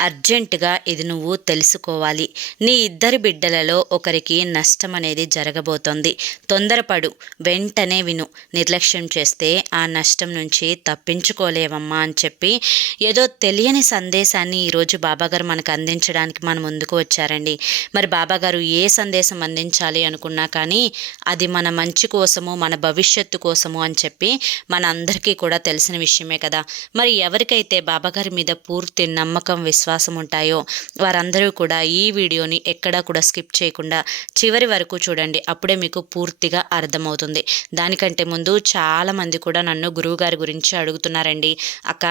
అర్జెంటుగా ఇది నువ్వు తెలుసుకోవాలి. నీ ఇద్దరి బిడ్డలలో ఒకరికి నష్టం అనేది జరగబోతోంది. తొందరపడు వెంటనే విను. నిర్లక్ష్యం చేస్తే ఆ నష్టం నుంచి తప్పించుకోలేవమ్మా అని చెప్పి ఏదో తెలియని సందేశాన్ని ఈరోజు బాబాగారు మనకు అందించడానికి మన ముందుకు వచ్చారండి. మరి బాబాగారు ఏ సందేశం అందించాలి అనుకున్నా కానీ అది మన మంచి కోసము మన భవిష్యత్తు కోసము అని చెప్పి మన అందరికీ కూడా తెలిసిన విషయమే కదా. మరి ఎవరికైతే బాబాగారి మీద పూర్తి నమ్మకం విశ్వాసం విశ్వాసం ఉంటాయో వారందరూ కూడా ఈ వీడియోని ఎక్కడా కూడా స్కిప్ చేయకుండా చివరి వరకు చూడండి. అప్పుడే మీకు పూర్తిగా అర్థమవుతుంది. దానికంటే ముందు చాలామంది కూడా నన్ను గురువుగారి గురించి అడుగుతున్నారండి. అక్క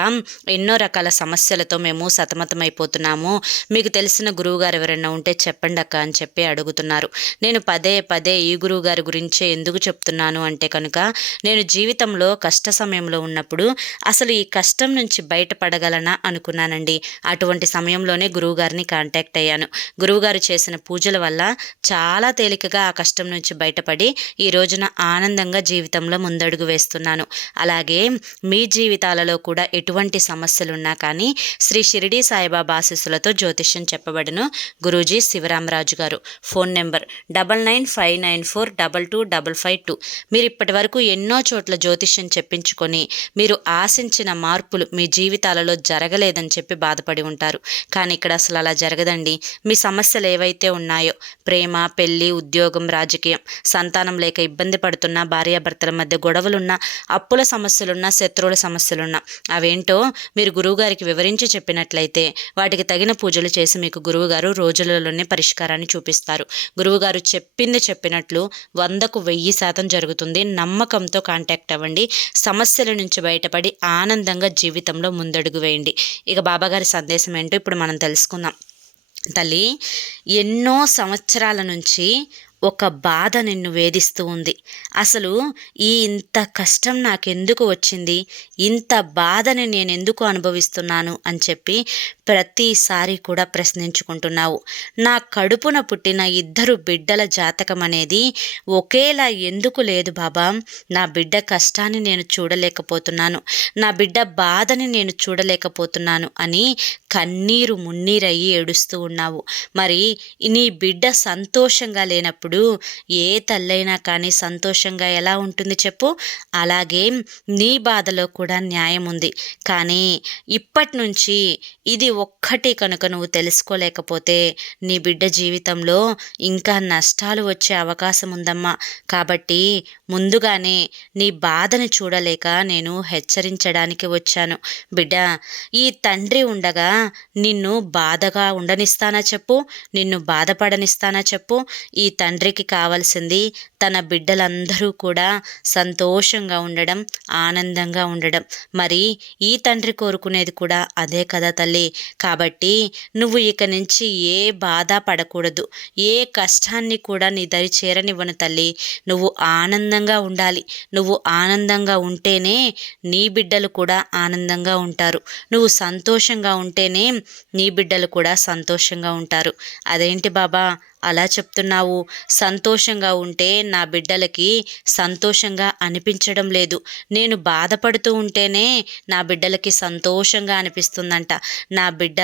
ఎన్నో రకాల సమస్యలతో మేము సతమతమైపోతున్నాము. మీకు తెలిసిన గురువుగారు ఎవరైనా ఉంటే చెప్పండి అక్క అని చెప్పి అడుగుతున్నారు. నేను పదే పదే ఈ గురువుగారి గురించే ఎందుకు చెప్తున్నాను అంటే కనుక నేను జీవితంలో కష్ట సమయంలో ఉన్నప్పుడు అసలు ఈ కష్టం నుంచి బయటపడగలనా అనుకున్నానండి. అటువంటి అలాంటి సమయంలోనే గురువుగారిని కాంటాక్ట్ అయ్యాను. గురువుగారు చేసిన పూజల వల్ల చాలా తేలికగా ఆ కష్టం నుంచి బయటపడి ఈ రోజున ఆనందంగా జీవితంలో ముందడుగు వేస్తున్నాను. అలాగే మీ జీవితాలలో కూడా ఎటువంటి సమస్యలున్నా కానీ శ్రీ షిరిడి సాయిబాబా ఆశీస్సులతో జ్యోతిష్యం చెప్పబడును. గురూజీ శివరామరాజు గారు. Phone number double nine five nine four double two double five two. మీరు ఇప్పటి వరకు ఎన్నో చోట్ల జ్యోతిష్యం చెప్పించుకొని మీరు ఆశించిన మార్పులు మీ జీవితాలలో జరగలేదని చెప్పి బాధపడి ఉంటారు. ఉంటారు కానీ ఇక్కడ అసలు అలా జరగదండి. మీ సమస్యలు ఏవైతే ఉన్నాయో ప్రేమ పెళ్ళి ఉద్యోగం రాజకీయం సంతానం లేక ఇబ్బంది పడుతున్న భార్యాభర్తల మధ్య గొడవలున్నా అప్పుల సమస్యలున్నా శత్రువుల సమస్యలున్నా అవేంటో మీరు గురువుగారికి వివరించి చెప్పినట్లయితే వాటికి తగిన పూజలు చేసి మీకు గురువుగారు రోజులలోనే పరిష్కారాన్ని చూపిస్తారు. గురువుగారు చెప్పింది చెప్పినట్లు వందకు వెయ్యి శాతం జరుగుతుంది. నమ్మకంతో కాంటాక్ట్ అవ్వండి. సమస్యల నుంచి బయటపడి ఆనందంగా జీవితంలో ముందడుగు వేయండి. ఇక బాబాగారి సందేశం ఏంటి ఇప్పుడు మనం తెలుసుకుందాం. తల్లి ఎన్నో సంవత్సరాల నుంచి ఒక బాధ నిన్ను వేధిస్తూ ఉంది. అసలు ఈ ఇంత కష్టం నాకెందుకు వచ్చింది? ఇంత బాధని నేను ఎందుకు అనుభవిస్తున్నాను? అని చెప్పి ప్రతిసారి కూడా ప్రశ్నించుకుంటున్నావు. నా కడుపున పుట్టిన ఇద్దరు బిడ్డల జాతకం అనేది ఒకేలా ఎందుకు లేదు బాబా? నా బిడ్డ కష్టాన్ని నేను చూడలేకపోతున్నాను. నా బిడ్డ బాధని నేను చూడలేకపోతున్నాను అని కన్నీరు మున్నీరయ్యి ఏడుస్తూ ఉన్నావు. మరి నీ బిడ్డ సంతోషంగా లేనప్పుడు ఏ తల్లైనా కానీ సంతోషంగా ఎలా ఉంటుంది చెప్పు? అలాగే నీ బాధలో కూడా న్యాయం ఉంది. కానీ ఇప్పటి నుంచి ఇది ఒక్కటి కనుక నువ్వు తెలుసుకోలేకపోతే నీ బిడ్డ జీవితంలో ఇంకా నష్టాలు వచ్చే అవకాశం ఉందమ్మా. కాబట్టి ముందుగానే నీ బాధని చూడలేక నేను హెచ్చరించడానికి వచ్చాను. బిడ్డ ఈ తండ్రి ఉండగా నిన్ను బాధగా ఉండనిస్తానా చెప్పు? నిన్ను బాధపడనిస్తానా చెప్పు? ఈ తండ్రికి కావాల్సింది తన బిడ్డలందరూ కూడా సంతోషంగా ఉండడం ఆనందంగా ఉండడం. మరి ఈ తండ్రి కోరుకునేది కూడా అదే కదా తల్లి. కాబట్టి నువ్వు ఇక నుంచి ఏ బాధ పడకూడదు. ఏ కష్టాన్ని కూడా నీ దరి చేరనివ్వను తల్లి. నువ్వు ఆనందం ఆనందంగా ఉండాలి. నువ్వు ఆనందంగా ఉంటేనే నీ బిడ్డలు కూడా ఆనందంగా ఉంటారు. నువ్వు సంతోషంగా ఉంటేనే నీ బిడ్డలు కూడా సంతోషంగా ఉంటారు. అదేంటి బాబా? అలా చెప్తున్నావు. సంతోషంగా ఉంటే నా బిడ్డలకి సంతోషంగా అనిపించడం లేదు. నేను బాధపడుతూ ఉంటేనే నా బిడ్డలకి సంతోషంగా అనిపిస్తుందంట. నా బిడ్డ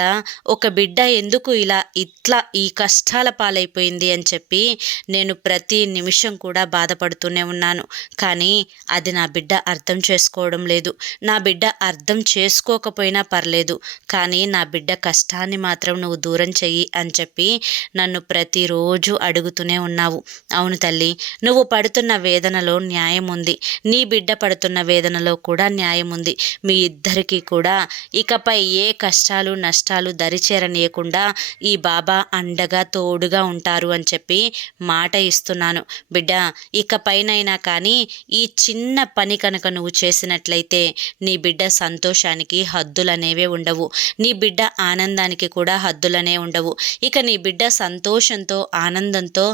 ఒక బిడ్డ ఎందుకు ఇలా ఇట్లా ఈ కష్టాల పాలైపోయింది అని చెప్పి నేను ప్రతి నిమిషం కూడా బాధపడుతూనే ఉన్నాను. కానీ అది నా బిడ్డ అర్థం చేసుకోవడం లేదు. నా బిడ్డ అర్థం చేసుకోకపోయినా పర్లేదు. కానీ నా బిడ్డ కష్టాన్ని మాత్రం నువ్వు దూరం చెయ్యి అని చెప్పి నన్ను ప్రతి రోజు అడుగుతూనే ఉన్నావు. అవును తల్లి నువ్వు పడుతున్న వేదనలో న్యాయం ఉంది నీ బిడ్డ పడుతున్న వేదనలో కూడా న్యాయం ఉంది మీ ఇద్దరికీ కూడా ఇకపై ఏ కష్టాలు నష్టాలు దరిచేరనీయకుండా ఈ బాబా అండగా తోడుగా ఉంటారు అని చెప్పి మాట ఇస్తున్నాను. బిడ్డ ఇకపైనైనా కానీ ఈ చిన్న పని కనుక నువ్వు చేసినట్లయితే నీ బిడ్డ సంతోషానికి హద్దులనేవే ఉండవు. నీ బిడ్డ ఆనందానికి కూడా హద్దులనే ఉండవు. ఇక నీ బిడ్డ సంతోషంతో ఆనందంతో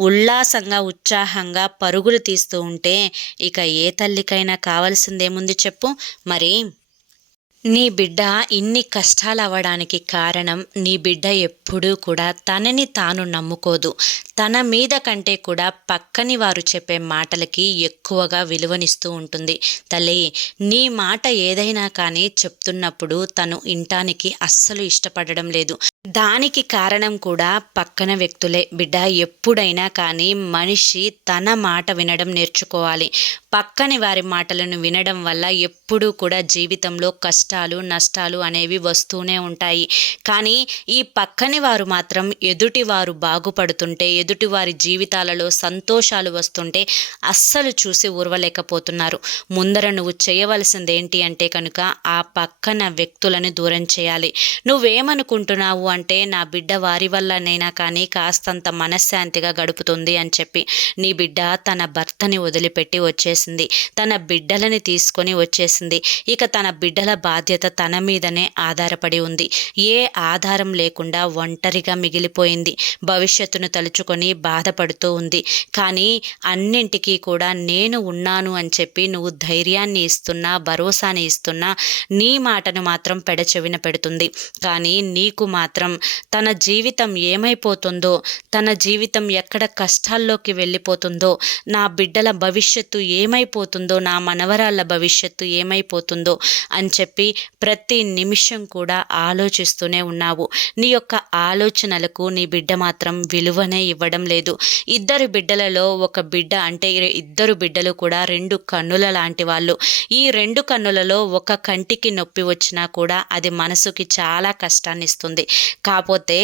ఉల్లాసంగా ఉత్సాహంగా పరుగులు తీస్తూ ఉంటే ఇక ఏ తల్లికైనా కావాల్సిందేముంది చెప్పు? మరి నీ బిడ్డ ఇన్ని కష్టాలు అవ్వడానికి కారణం నీ బిడ్డ ఎప్పుడూ కూడా తనని తాను నమ్ముకోదు. తన మీద కంటే కూడా పక్కని వారు చెప్పే మాటలకి ఎక్కువగా విలువనిస్తూ ఉంటుంది. తల్లి నీ మాట ఏదైనా కానీ చెప్తున్నప్పుడు తను ఇంటానికి అస్సలు ఇష్టపడడం లేదు. దానికి కారణం కూడా పక్కన వ్యక్తులే. బిడ్డ ఎప్పుడైనా కానీ మనిషి తన మాట వినడం నేర్చుకోవాలి. పక్కని వారి మాటలను వినడం వల్ల ఎప్పుడూ కూడా జీవితంలో కష్టాలు నష్టాలు అనేవి వస్తూనే ఉంటాయి. కానీ ఈ పక్కని వారు మాత్రం ఎదుటివారు బాగుపడుతుంటే ఎదుటివారి జీవితాలలో సంతోషాలు వస్తుంటే అస్సలు చూసి ఉరవలేకపోతున్నారు ముందర నువ్వు చేయవలసింది ఏంటి అంటే కనుక ఆ పక్కన వ్యక్తులను దూరం చేయాలి. నువ్వేమనుకుంటున్నావు అంటే నా బిడ్డ వారి వల్లనైనా కానీ కాస్తంత మనశ్శాంతిగా గడుపుతుంది అని చెప్పి నీ బిడ్డ తన భర్తని వదిలిపెట్టి వచ్చేసింది. తన బిడ్డలని తీసుకొని వచ్చేసింది. ఇక తన బిడ్డల బాధ్యత తన మీదనే ఆధారపడి ఉంది. ఏ ఆధారం లేకుండా ఒంటరిగా మిగిలిపోయింది. భవిష్యత్తును తలుచుకొని బాధపడుతూ ఉంది. కానీ అన్నింటికీ కూడా నేను ఉన్నాను అని చెప్పి నువ్వు ధైర్యాన్ని ఇస్తున్నా భరోసాని ఇస్తున్నా నీ మాటను మాత్రం పెడచెవిన పెడుతుంది. కానీ నీకు మాత్రం తన జీవితం ఏమైపోతుందో తన జీవితం ఎక్కడ కష్టాల్లోకి వెళ్ళిపోతుందో నా బిడ్డల భవిష్యత్తు ఏమైపోతుందో నా మనవరాళ్ళ భవిష్యత్తు ఏమైపోతుందో అని చెప్పి ప్రతి నిమిషం కూడా ఆలోచిస్తూనే ఉన్నావు. నీ యొక్క ఆలోచనలకు నీ బిడ్డ మాత్రం విలువనే ఇవ్వడం లేదు. ఇద్దరు బిడ్డలలో ఒక బిడ్డ అంటే ఇద్దరు బిడ్డలు కూడా రెండు కన్నుల లాంటి వాళ్ళు. ఈ రెండు కన్నులలో ఒక కంటికి నొప్పి వచ్చినా కూడా అది మనసుకి చాలా కష్టాన్ని ఇస్తుంది కాకపోతే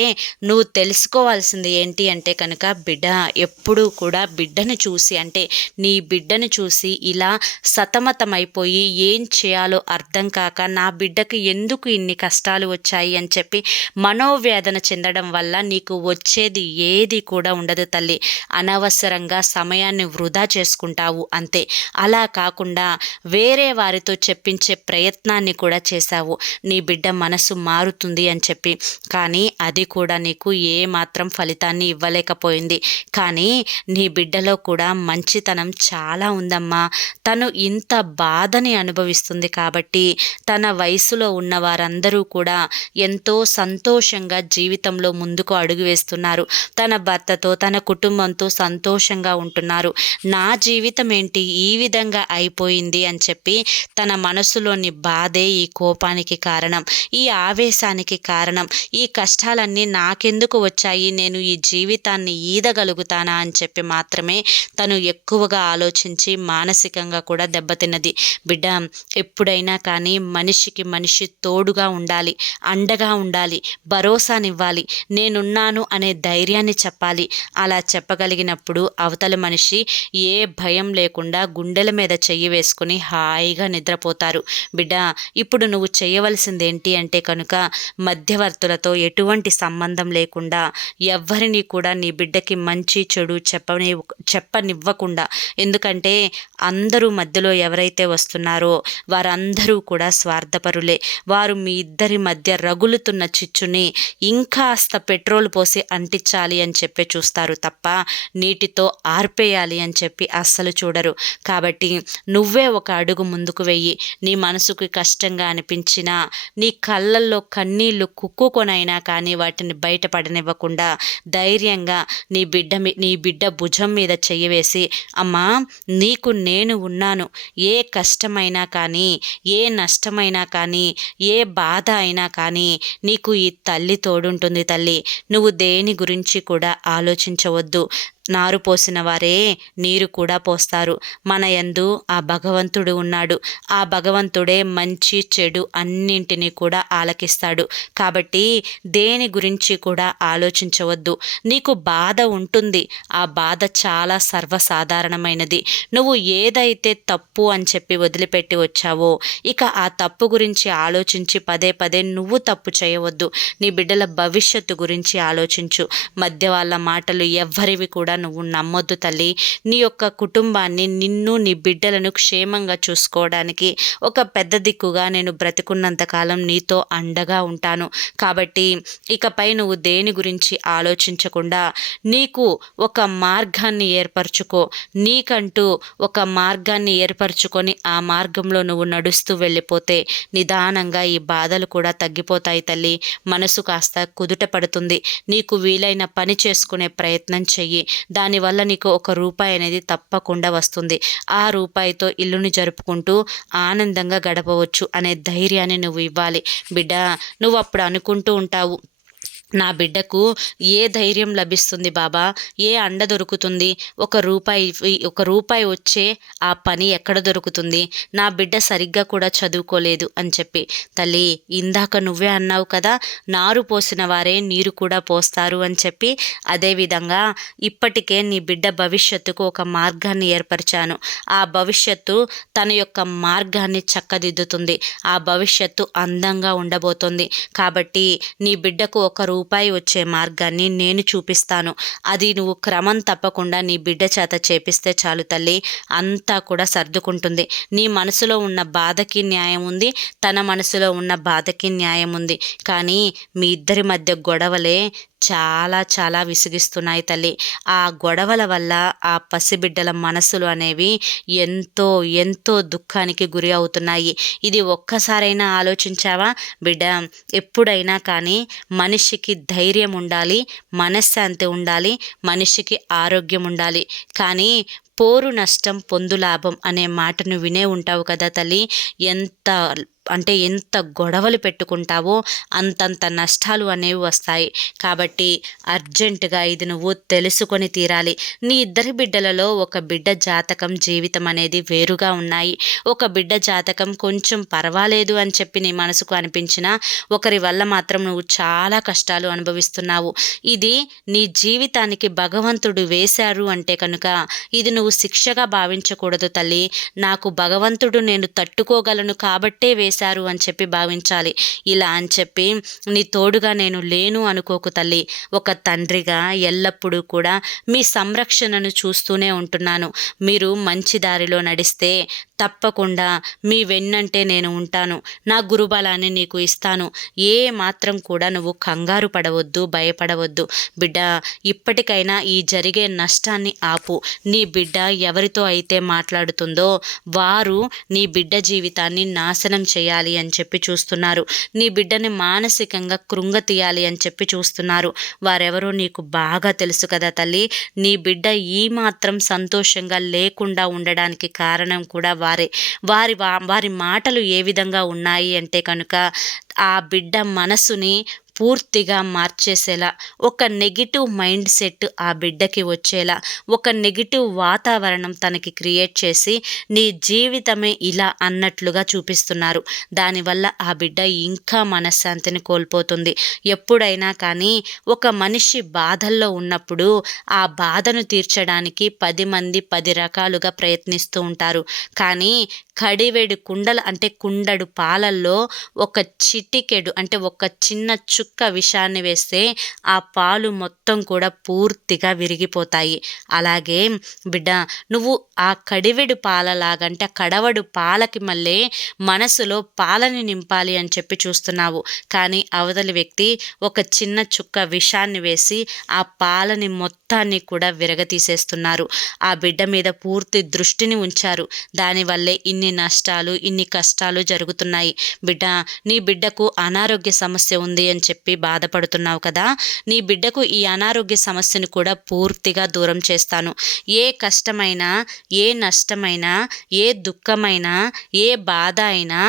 నువ్వు తెలుసుకోవాల్సింది ఏంటి అంటే కనుక బిడ్డ ఎప్పుడూ కూడా బిడ్డను చూసి అంటే నీ బిడ్డను చూసి ఇలా సతమతమైపోయి ఏం చేయాలో అర్థం కాక నా బిడ్డకు ఎందుకు ఇన్ని కష్టాలు వచ్చాయి అని చెప్పి మనోవేదన చెందడం వల్ల నీకు వచ్చేది ఏది కూడా ఉండదు తల్లి. అనవసరంగా సమయాన్ని వృధా చేసుకుంటావు అంతే. అలా కాకుండా వేరే వారితో చెప్పించే ప్రయత్నాన్ని కూడా చేశావు. నీ బిడ్డ మనసు మారుతుంది అని చెప్పి కానీ అది కూడా నీకు ఏ మాత్రం ఫలితాన్ని ఇవ్వలేకపోయింది. కానీ నీ బిడ్డలో కూడా మంచితనం చాలా ఉందమ్మా. తను ఇంత బాధని అనుభవిస్తుంది కాబట్టి తన వయసులో ఉన్న వారందరూ కూడా ఎంతో సంతోషంగా జీవితంలో ముందుకు అడుగు వేస్తున్నారు. తన భర్తతో తన కుటుంబంతో సంతోషంగా ఉంటున్నారు. నా జీవితం ఏంటి? ఈ విధంగా అయిపోయింది అని చెప్పి తన మనసులోని బాధే ఈ కోపానికి కారణం. ఈ ఆవేశానికి కారణం. ఈ ఈ కష్టాలన్నీ నాకెందుకు వచ్చాయి? నేను ఈ జీవితాన్ని ఈదగలుగుతానా? అని చెప్పి మాత్రమే తను ఎక్కువగా ఆలోచించి మానసికంగా కూడా దెబ్బతిన్నది. బిడ్డ ఎప్పుడైనా కానీ మనిషికి మనిషి తోడుగా ఉండాలి అండగా ఉండాలి భరోసానివ్వాలి. నేనున్నాను అనే ధైర్యాన్ని చెప్పాలి. అలా చెప్పగలిగినప్పుడు అవతల మనిషి ఏ భయం లేకుండా గుండెల మీద చెయ్యి వేసుకుని హాయిగా నిద్రపోతారు. బిడ్డ ఇప్పుడు నువ్వు చేయవలసింది ఏంటి అంటే కనుక మధ్యవర్తులతో ఎటువంటి సంబంధం లేకుండా ఎవ్వరిని కూడా నీ బిడ్డకి మంచి చెడు చెప్పని చెప్పనివ్వకుండా. ఎందుకంటే అందరూ మధ్యలో ఎవరైతే వస్తున్నారో వారందరూ కూడా స్వార్థపరులే. వారు మీ ఇద్దరి మధ్య రగులుతున్న చిచ్చుని ఇంకాస్త పెట్రోల్ పోసి అంటించాలి అని చెప్పి చూస్తారు తప్ప నీటితో ఆర్పేయాలి అని చెప్పి అస్సలు చూడరు. కాబట్టి నువ్వే ఒక అడుగు ముందుకు వెయ్యి నీ మనసుకు కష్టంగా అనిపించినా నీ కళ్ళల్లో కన్నీళ్ళు కుక్కుకొనైనా అయినా కానీ వాటిని బయటపడనివ్వకుండా ధైర్యంగా నీ బిడ్డ నీ బిడ్డ భుజం మీద చెయ్యి వేసి అమ్మా నీకు నేను ఉన్నాను. ఏ కష్టమైనా కానీ ఏ నష్టమైనా కానీ ఏ బాధ అయినా కానీ నీకు ఈ తల్లి తోడుంటుంది తల్లి. నువ్వు దేని గురించి కూడా ఆలోచించవద్దు. నారు పోసిన వారే నీరు కూడా పోస్తారు. మన యందు ఆ భగవంతుడు ఉన్నాడు. ఆ భగవంతుడే మంచి చెడు అన్నింటినీ కూడా ఆలకిస్తాడు. కాబట్టి దేని గురించి కూడా ఆలోచించవద్దు. నీకు బాధ ఉంటుంది. ఆ బాధ చాలా సర్వసాధారణమైనది. నువ్వు ఏదైతే తప్పు అని చెప్పి వదిలిపెట్టి వచ్చావో ఇక ఆ తప్పు గురించి ఆలోచించి పదే పదే నువ్వు తప్పు చేయవద్దు. నీ బిడ్డల భవిష్యత్తు గురించి ఆలోచించు. మధ్య వాళ్ళ మాటలు ఎవ్వరివి కూడా కూడా నువ్వు నమ్మొద్దు తల్లి. నీ యొక్క కుటుంబాన్ని నిన్ను నీ బిడ్డలను క్షేమంగా చూసుకోవడానికి ఒక పెద్ద దిక్కుగా నేను బ్రతికున్నంతకాలం నీతో అండగా ఉంటాను. కాబట్టి ఇకపై నువ్వు దేని గురించి ఆలోచించకుండా నీకు ఒక మార్గాన్ని ఏర్పరచుకో. నీకంటూ ఒక మార్గాన్ని ఏర్పరచుకొని ఆ మార్గంలో నువ్వు నడుస్తూ వెళ్ళిపోతే నిదానంగా ఈ బాధలు కూడా తగ్గిపోతాయి తల్లి. మనసు కాస్త కుదుట పడుతుంది. నీకు వీలైన పని చేసుకునే ప్రయత్నం చెయ్యి. దానివల్ల నీకు ఒక రూపాయి అనేది తప్పకుండా వస్తుంది. ఆ రూపాయితో ఇల్లుని జరుపుకుంటూ ఆనందంగా గడపవచ్చు అనే ధైర్యాన్ని నువ్వు ఇవ్వాలి. బిడ్డ నువ్వు అప్పుడు అనుకుంటూ ఉంటావు నా బిడ్డకు ఏ ధైర్యం లభిస్తుంది బాబా? ఏ అండ దొరుకుతుంది? ఒక రూపాయి ఒక రూపాయి వచ్చే ఆ పని ఎక్కడ దొరుకుతుంది? నా బిడ్డ సరిగ్గా కూడా చదువుకోలేదు అని చెప్పి. తల్లి ఇందాక నువ్వే అన్నావు కదా నారు పోసిన వారే నీరు కూడా పోస్తారు అని చెప్పి. అదేవిధంగా ఇప్పటికే నీ బిడ్డ భవిష్యత్తుకు ఒక మార్గాన్ని ఏర్పరిచాను. ఆ భవిష్యత్తు తన యొక్క మార్గాన్ని చక్కదిద్దుతుంది. ఆ భవిష్యత్తు అందంగా ఉండబోతుంది. కాబట్టి నీ బిడ్డకు ఒక రూ రూపాయి వచ్చే మార్గాన్ని నేను చూపిస్తాను. అది నువ్వు క్రమం తప్పకుండా నీ బిడ్డ చేత చేపిస్తే చాలు తల్లి. అంతా కూడా సర్దుకుంటుంది. నీ మనసులో ఉన్న బాధకి న్యాయం ఉంది. తన మనసులో ఉన్న బాధకి న్యాయం ఉంది. కానీ మీ ఇద్దరి మధ్య గొడవలే చాలా చాలా విసిగిస్తున్నాయి తల్లి. ఆ గొడవల వల్ల ఆ పసిబిడ్డల మనసులు అనేవి ఎంతో ఎంతో దుఃఖానికి గురి అవుతున్నాయి. ఇది ఒక్కసారైనా ఆలోచించావా? బిడ్డ ఎప్పుడైనా కానీ మనిషికి ధైర్యం ఉండాలి మనశ్శాంతి ఉండాలి మనిషికి ఆరోగ్యం ఉండాలి. కానీ పోరు నష్టం పొందు లాభం అనే మాటను వినే ఉంటావు కదా తల్లి. ఎంత అంటే ఎంత గొడవలు పెట్టుకుంటావో అంతంత నష్టాలు అనేవి వస్తాయి. కాబట్టి అర్జెంటుగా ఇది నువ్వు తెలుసుకొని తీరాలి. నీ ఇద్దరి బిడ్డలలో ఒక బిడ్డ జాతకం జీవితం అనేది వేరుగా ఉన్నాయి. ఒక బిడ్డ జాతకం కొంచెం పర్వాలేదు అని చెప్పి నీ మనసుకు అనిపించిన ఒకరి వల్ల మాత్రం నువ్వు చాలా కష్టాలు అనుభవిస్తున్నావు. ఇది నీ జీవితానికి భగవంతుడు వేశారు అంటే కనుక ఇది నువ్వు శిక్షగా భావించకూడదు తల్లి. నాకు భగవంతుడు నేను తట్టుకోగలను కాబట్టే వేసి చేశారు అని చెప్పి భావించాలి. ఇలా అని చెప్పి నీ తోడుగా నేను లేను అనుకోకు తల్లి. ఒక తండ్రిగా ఎల్లప్పుడూ కూడా మీ సంరక్షణను చూస్తూనే ఉంటున్నాను. మీరు మంచి దారిలో నడిస్తే తప్పకుండా మీ వెన్నంటే నేను ఉంటాను. నా గురుబలాన్ని నీకు ఇస్తాను. ఏ మాత్రం కూడా నువ్వు కంగారు పడవద్దు భయపడవద్దు. బిడ్డ ఇప్పటికైనా ఈ జరిగే నష్టాన్ని ఆపు. నీ బిడ్డ ఎవరితో అయితే మాట్లాడుతుందో వారు నీ బిడ్డ జీవితాన్ని నాశనం చేయ చేయాలి అని చెప్పి చూస్తున్నారు. నీ బిడ్డని మానసికంగా కృంగతీయాలి అని చెప్పి చూస్తున్నారు. వారెవరో నీకు బాగా తెలుసు కదా తల్లి. నీ బిడ్డ ఈ మాత్రం సంతోషంగా లేకుండా ఉండడానికి కారణం కూడా వారే. వారి వారి మాటలు ఏ విధంగా ఉన్నాయి అంటే కనుక ఆ బిడ్డ మనసుని పూర్తిగా మార్చేసేలా ఒక నెగిటివ్ మైండ్ సెట్ ఆ బిడ్డకి వచ్చేలా ఒక నెగిటివ్ వాతావరణం తనకి క్రియేట్ చేసి నీ జీవితమే ఇలా అన్నట్లుగా చూపిస్తున్నారు. దానివల్ల ఆ బిడ్డ ఇంకా మనశ్శాంతిని కోల్పోతుంది. ఎప్పుడైనా కానీ ఒక మనిషి బాధల్లో ఉన్నప్పుడు ఆ బాధను తీర్చడానికి పది మంది పది రకాలుగా ప్రయత్నిస్తూ ఉంటారు. కానీ కడివేడి కుండలు అంటే కుండడు పాలల్లో ఒక చిటికెడు అంటే ఒక చిన్న చుక్క చుక్క విషాన్ని వేస్తే ఆ పాలు మొత్తం కూడా పూర్తిగా విరిగిపోతాయి. అలాగే బిడ్డ నువ్వు ఆ కడివెడు పాలలాగంటే కడవడు పాలకి మళ్ళీ మనసులో పాలని నింపాలి అని చెప్పి చూస్తున్నావు. కానీ అవతలి వ్యక్తి ఒక చిన్న చుక్క విషాన్ని వేసి ఆ పాలని మొత్తాన్ని కూడా విరగతీసేస్తున్నారు. ఆ బిడ్డ మీద పూర్తి దృష్టిని ఉంచారు. దానివల్లే ఇన్ని నష్టాలు ఇన్ని కష్టాలు జరుగుతున్నాయి. బిడ్డ నీ బిడ్డకు అనారోగ్య సమస్య ఉంది అని చెప్పి బాధపడుతున్నావు కదా నీ బిడ్డకు ఈ అనారోగ్య సమస్యను కూడా పూర్తిగా దూరం చేస్తాను. ఏ కష్టమైనా ఏ నష్టమైనా ఏ దుఃఖమైనా ఏ బాధ అయినా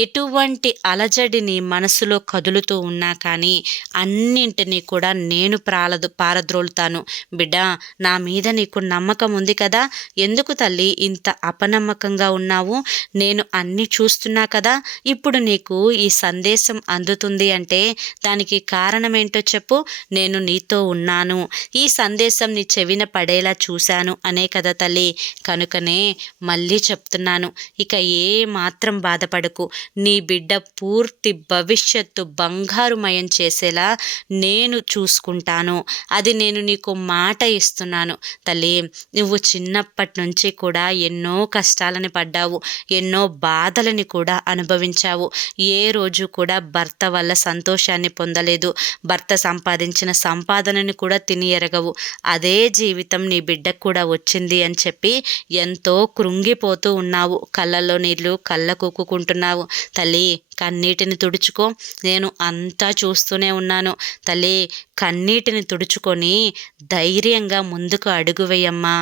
ఎటువంటి అలజడిని మనసులో కదులుతూ ఉన్నా కానీ అన్నింటినీ కూడా నేను ప్రాలదు పారద్రోలుతాను. బిడ్డ నా మీద నీకు నమ్మకం ఉంది కదా? ఎందుకు తల్లి ఇంత అపనమ్మకంగా ఉన్నావు? నేను అన్నీ చూస్తున్నా కదా ఇప్పుడు నీకు ఈ సందేశం అందుతుంది అంటే దానికి కారణం ఏంటో చెప్పు. నేను నీతో ఉన్నాను. ఈ సందేశం నీ చెవిన పడేలా చూశాను అనే కదా తల్లి. కనుకనే మళ్ళీ చెప్తున్నాను. ఇక ఏ మాత్రం బాధపడకు. నీ బిడ్డ పూర్తి భవిష్యత్తు బంగారుమయం చేసేలా నేను చూసుకుంటాను. అది నేను నీకు మాట ఇస్తున్నాను. తల్లి నువ్వు చిన్నప్పటి నుంచి కూడా ఎన్నో కష్టాలని పడ్డావు. ఎన్నో బాధలని కూడా అనుభవించావు. ఏ రోజు కూడా భర్త వల్ల సంతోషాన్ని పొందలేదు. భర్త సంపాదించిన సంపాదనని కూడా తిని ఎరగవు. అదే జీవితం నీ బిడ్డకు కూడా వచ్చింది అని చెప్పి ఎంతో కృంగిపోతూ ఉన్నావు. కళ్ళల్లో నీళ్ళు కళ్ళ కూకుకుంటున్నావు. తల్లి కన్నీటిని తుడుచుకో. నేను అంతా చూస్తూనే ఉన్నాను. తల్లి కన్నీటిని తుడుచుకొని ధైర్యంగా ముందుకు అడుగు వేయమ్మా.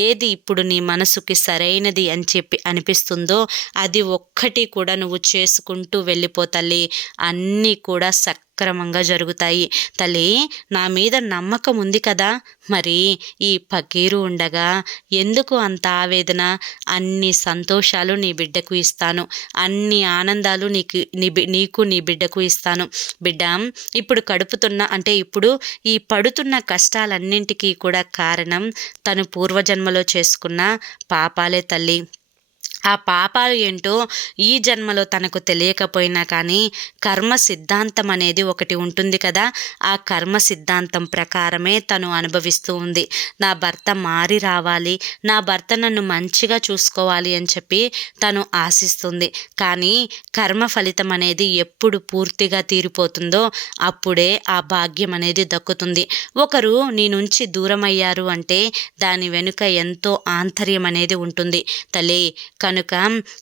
ఏది ఇప్పుడు నీ మనసుకి సరైనది అని చెప్పి అనిపిస్తుందో అది ఒక్కటి కూడా నువ్వు చేసుకుంటూ వెళ్ళిపో తల్లి. అన్నీ కూడా సక్ సక్రమంగా జరుగుతాయి. తల్లి నా మీద నమ్మకం ఉంది కదా. మరి ఈ పకీరు ఉండగా ఎందుకు అంత ఆవేదన? అన్ని సంతోషాలు నీ బిడ్డకు ఇస్తాను. అన్ని ఆనందాలు నీకు నీ నీకు నీ బిడ్డకు ఇస్తాను. బిడ్డ ఇప్పుడు కడుపుతున్న అంటే ఇప్పుడు ఈ పడుతున్న కష్టాలన్నింటికీ కూడా కారణం తను పూర్వజన్మలో చేసుకున్న పాపాలే తల్లి. ఆ పాపాలు ఏంటో ఈ జన్మలో తనకు తెలియకపోయినా కానీ కర్మ సిద్ధాంతం అనేది ఒకటి ఉంటుంది కదా. ఆ కర్మ సిద్ధాంతం ప్రకారమే తను అనుభవిస్తూ ఉంది. నా భర్త మారి రావాలి. నా భర్త నన్ను మంచిగా చూసుకోవాలి అని చెప్పి తను ఆశిస్తుంది. కానీ కర్మ ఫలితం అనేది ఎప్పుడు పూర్తిగా తీరిపోతుందో అప్పుడే ఆ భాగ్యం అనేది దక్కుతుంది. ఒకరు నీ నుంచి దూరం అయ్యారు అంటే దాని వెనుక ఎంతో ఆంతర్యం అనేది ఉంటుంది. తల్లి కనుక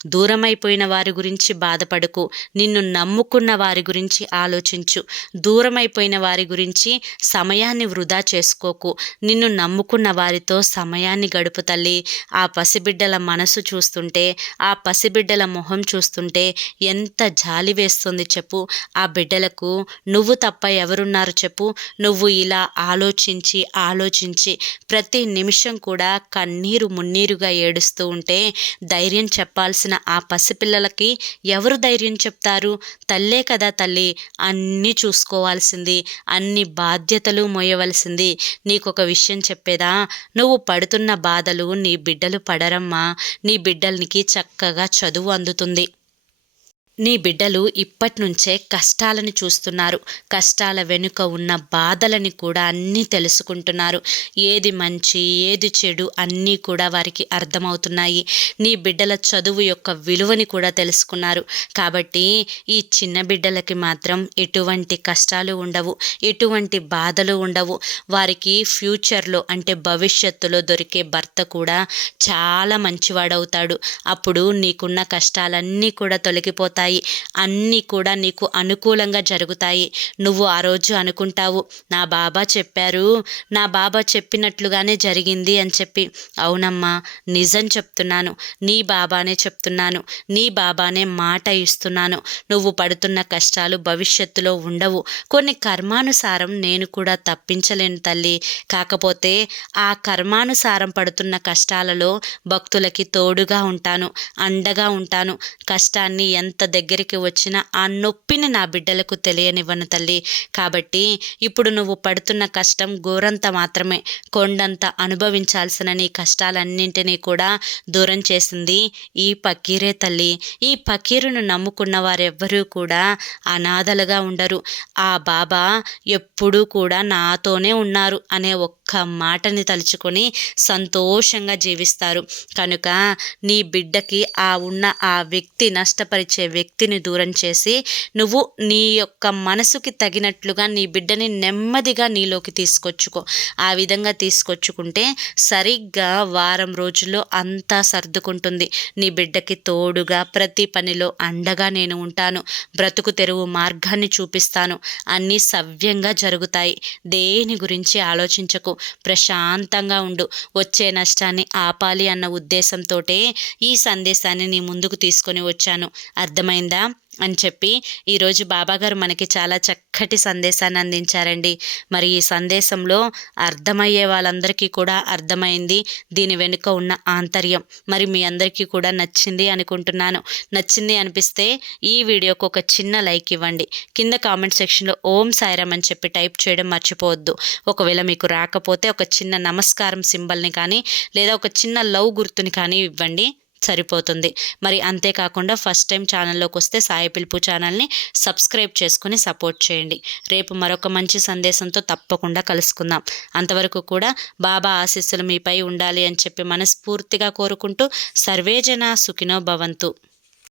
దూరమైపోయిన వారి గురించి బాధపడకు. నిన్ను నమ్ముకున్న వారి గురించి ఆలోచించు. దూరమైపోయిన వారి గురించి సమయాన్ని వృధా చేసుకోకు. నిన్ను నమ్ముకున్న వారితో సమయాన్ని గడుపు తల్లి. ఆ పసిబిడ్డల మనసు చూస్తుంటే ఆ పసిబిడ్డల మొహం చూస్తుంటే ఎంత జాలి వేస్తుంది చెప్పు. ఆ బిడ్డలకు నువ్వు తప్ప ఎవరున్నారు చెప్పు. నువ్వు ఇలా ఆలోచించి ఆలోచించి ప్రతి నిమిషం కూడా కన్నీరు మున్నీరుగా ఏడుస్తూ ఉంటే ధైర్యం చెప్పాల్సిన ఆ పసిపిల్లలకి ఎవరు ధైర్యం చెప్తారు? తల్లే కదా తల్లి అన్నీ చూసుకోవాల్సింది అన్ని బాధ్యతలు మోయవలసింది. నీకొక విషయం చెప్పేదా? నువ్వు పడుతున్న బాధలు నీ బిడ్డలు పడరమ్మా. నీ బిడ్డలకి చక్కగా చదువు అందుతుంది. నీ బిడ్డలు ఇప్పటి నుంచే కష్టాలను చూస్తున్నారు. కష్టాల వెనుక ఉన్న బాధలని కూడా అన్నీ తెలుసుకుంటున్నారు. ఏది మంచి ఏది చెడు అన్నీ కూడా వారికి అర్థమవుతున్నాయి. నీ బిడ్డల చదువు యొక్క విలువని కూడా తెలుసుకున్నారు. కాబట్టి ఈ చిన్న బిడ్డలకి మాత్రం ఎటువంటి కష్టాలు ఉండవు. ఎటువంటి బాధలు ఉండవు. వారికి ఫ్యూచర్లో అంటే భవిష్యత్తులో దొరికే భర్త కూడా చాలా మంచివాడవుతాడు. అప్పుడు నీకున్న కష్టాలన్నీ కూడా తొలగిపోతాయి. జరుగుతాయి. అన్నీ కూడా నీకు అనుకూలంగా జరుగుతాయి. నువ్వు ఆ రోజు అనుకుంటావు నా బాబా చెప్పారు నా బాబా చెప్పినట్లుగానే జరిగింది అని చెప్పి. అవునమ్మా నిజం చెప్తున్నాను. నీ బాబానే చెప్తున్నాను. నీ బాబానే మాట ఇస్తున్నాను. నువ్వు పడుతున్న కష్టాలు భవిష్యత్తులో ఉండవు. కొన్ని కర్మానుసారం నేను కూడా తప్పించలేను తల్లి. కాకపోతే ఆ కర్మానుసారం పడుతున్న కష్టాలలో భక్తులకి తోడుగా ఉంటాను అండగా ఉంటాను. కష్టాన్ని ఎంత దగ్గరికి వచ్చిన ఆ నొప్పిని నా బిడ్డలకు తెలియనివ్వను తల్లి. కాబట్టి ఇప్పుడు నువ్వు పడుతున్న కష్టం ఘోరంత మాత్రమే. కొండంత అనుభవించాల్సిన నీ కష్టాలన్నింటినీ కూడా దూరం చేసింది ఈ పకీరే తల్లి. ఈ పకీరును నమ్ముకున్న వారెవ్వరూ కూడా అనాథలుగా ఉండరు. ఆ బాబా ఎప్పుడూ కూడా నాతోనే ఉన్నారు అనే ఒక్క మాటని తలుచుకొని సంతోషంగా జీవిస్తారు. కనుక నీ బిడ్డకి ఆ ఉన్న ఆ వ్యక్తి నష్టపరిచే వ్యక్తిని దూరం చేసి నువ్వు నీ యొక్క మనసుకి తగినట్లుగా నీ బిడ్డని నెమ్మదిగా నీలోకి తీసుకొచ్చుకో. ఆ విధంగా తీసుకొచ్చుకుంటే సరిగ్గా వారం రోజుల్లో అంతా సర్దుకుంటుంది. నీ బిడ్డకి తోడుగా ప్రతి పనిలో అండగా నేను ఉంటాను. బ్రతుకు తెరువు మార్గాన్ని చూపిస్తాను. అన్నీ సవ్యంగా జరుగుతాయి. దేని గురించి ఆలోచించకు. ప్రశాంతంగా ఉండు. వచ్చే నష్టాన్ని ఆపాలి అన్న ఉద్దేశంతో ఈ సందేశాన్ని నీ ముందుకు తీసుకొని వచ్చాను. అర్థమైందా? అని చెప్పి ఈరోజు బాబాగారు మనకి చాలా చక్కటి సందేశాన్ని అందించారండి. మరి ఈ సందేశంలో అర్థమయ్యే వాళ్ళందరికీ కూడా అర్థమైంది. దీని వెనుక ఉన్న ఆంతర్యం మరి మీ అందరికీ కూడా నచ్చింది అనుకుంటున్నాను. నచ్చింది అనిపిస్తే ఈ వీడియోకి ఒక చిన్న లైక్ ఇవ్వండి. కింద కామెంట్ సెక్షన్లో ఓం సాయిరామ్ అని చెప్పి టైప్ చేయడం మర్చిపోవద్దు. ఒకవేళ మీకు రాకపోతే ఒక చిన్న నమస్కారం సింబల్ని కానీ లేదా ఒక చిన్న లవ్ గుర్తుని కానీ ఇవ్వండి. సరిపోతుంది. మరి అంతేకాకుండా ఫస్ట్ టైం ఛానల్లోకి వస్తే సాయి పిలుపు ఛానల్ని సబ్స్క్రైబ్ చేసుకుని సపోర్ట్ చేయండి. రేపు మరొక మంచి సందేశంతో తప్పకుండా కలుసుకుందాం. అంతవరకు కూడా బాబా ఆశీస్సులు మీపై ఉండాలి అని చెప్పి మనస్ఫూర్తిగా కోరుకుంటూ సర్వేజన సుఖినో భవంతు.